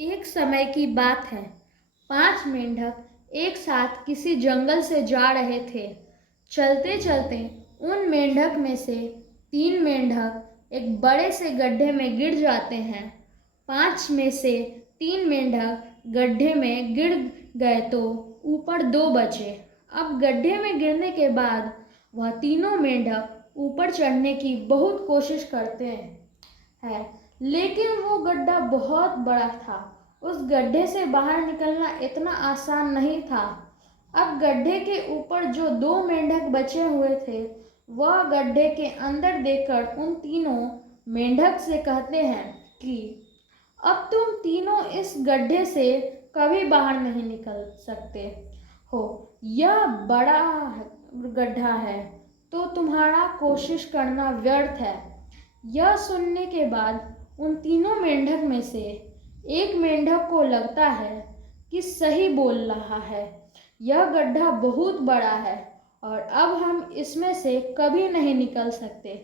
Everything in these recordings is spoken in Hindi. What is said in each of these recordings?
एक समय की बात है। 5 मेंढक एक साथ किसी जंगल से जा रहे थे। चलते चलते उन मेंढक में से 3 मेंढक एक बड़े से गड्ढे में गिर जाते हैं। 5 में से 3 मेंढक गड्ढे में गिर गए तो ऊपर 2 बचे। अब गड्ढे में गिरने के बाद वह तीनों मेंढक ऊपर चढ़ने की बहुत कोशिश करते हैं, लेकिन वो गड्ढा बहुत बड़ा था। उस गड्ढे से बाहर निकलना इतना आसान नहीं था। अब गड्ढे के ऊपर जो 2 मेंढक बचे हुए थे, वह गड्ढे के अंदर देखकर उन तीनों मेंढक से कहते हैं कि अब तुम तीनों इस गड्ढे से कभी बाहर नहीं निकल सकते हो। यह बड़ा गड्ढा है, तो तुम्हारा कोशिश करना व्यर्थ है। यह सुनने के बाद उन तीनों मेंढक में से एक मेंढक को लगता है कि सही बोल रहा है। यह गड्ढा बहुत बड़ा है और अब हम इसमें से कभी नहीं निकल सकते।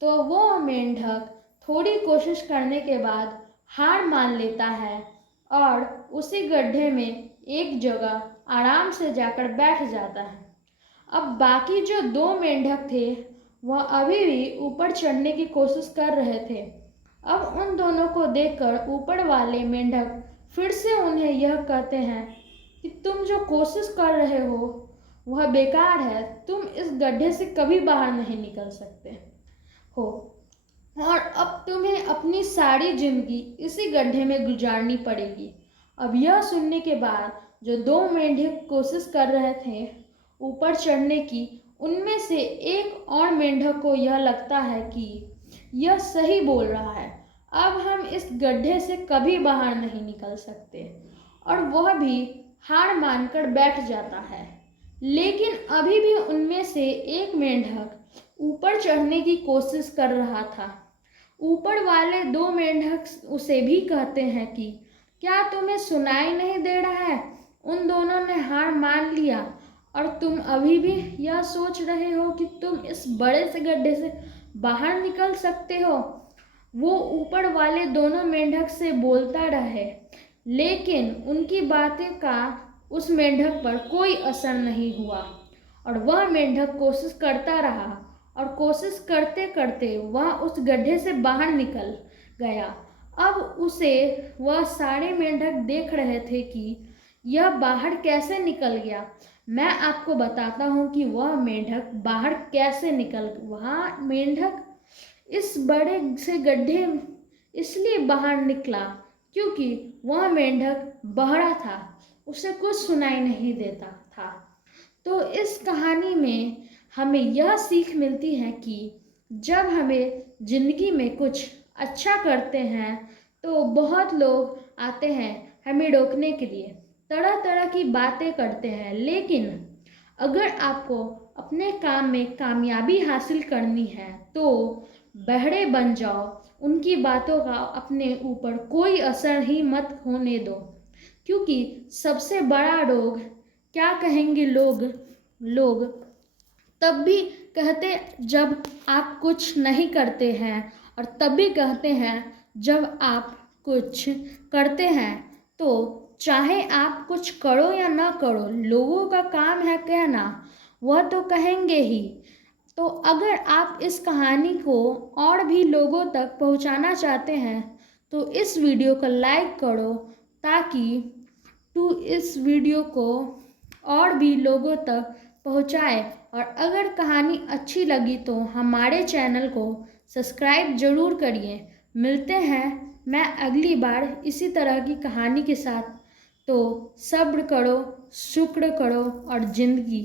तो वो मेंढक थोड़ी कोशिश करने के बाद हार मान लेता है और उसी गड्ढे में एक जगह आराम से जाकर बैठ जाता है। अब बाकी जो 2 मेंढक थे, वह अभी भी ऊपर चढ़ने की कोशिश कर रहे थे। अब उन दोनों को देखकर ऊपर वाले मेंढक फिर से उन्हें यह कहते हैं कि तुम जो कोशिश कर रहे हो वह बेकार है। तुम इस गड्ढे से कभी बाहर नहीं निकल सकते हो और अब तुम्हें अपनी सारी जिंदगी इसी गड्ढे में गुजारनी पड़ेगी। अब यह सुनने के बाद जो 2 मेंढक कोशिश कर रहे थे ऊपर चढ़ने की, उनमें से एक और मेंढक को यह लगता है कि यह सही बोल रहा है। अब हम इस गड्ढे से कभी बाहर नहीं निकल सकते और वह भी हार मानकर बैठ जाता है। लेकिन अभी भी उनमें से एक मेंढक ऊपर चढ़ने की कोशिश कर रहा था। ऊपर वाले 2 मेंढक उसे भी कहते हैं कि क्या तुम्हें सुनाई नहीं दे रहा है? उन दोनों ने हार मान लिया और तुम अभी भी यह सोच रहे हो कि तुम इस बड़े से गड्ढे से बाहर निकल सकते हो। वो ऊपर वाले दोनों मेंढक से बोलता रहे, लेकिन उनकी बातें का उस मेंढक पर कोई असर नहीं हुआ और वह मेंढक कोशिश करता रहा और कोशिश करते करते वह उस गड्ढे से बाहर निकल गया। अब उसे वह सारे मेंढक देख रहे थे कि यह बाहर कैसे निकल गया। मैं आपको बताता हूँ कि वह मेंढक बाहर कैसे निकल। वह मेंढक इस बड़े से गड्ढे इसलिए बाहर निकला क्योंकि वह मेंढक बहरा था, उसे कुछ सुनाई नहीं देता था। तो इस कहानी में हमें यह सीख मिलती है कि जब हमें ज़िंदगी में कुछ अच्छा करते हैं तो बहुत लोग आते हैं हमें रोकने के लिए, तरह तरह की बातें करते हैं। लेकिन अगर आपको अपने काम में कामयाबी हासिल करनी है तो बहरे बन जाओ, उनकी बातों का अपने ऊपर कोई असर ही मत होने दो। क्योंकि सबसे बड़ा रोग क्या कहेंगे लोग लोग तब भी कहते जब आप कुछ नहीं करते हैं और तब भी कहते हैं जब आप कुछ करते हैं। तो चाहे आप कुछ करो या ना करो, लोगों का काम है कहना, वह तो कहेंगे ही। तो अगर आप इस कहानी को और भी लोगों तक पहुंचाना चाहते हैं तो इस वीडियो को लाइक करो, ताकि तू इस वीडियो को और भी लोगों तक पहुंचाए। और अगर कहानी अच्छी लगी तो हमारे चैनल को सब्सक्राइब ज़रूर करिए। मिलते हैं मैं अगली बार इसी तरह की कहानी के साथ। तो सब्र करो, शुक्र करो और ज़िंदगी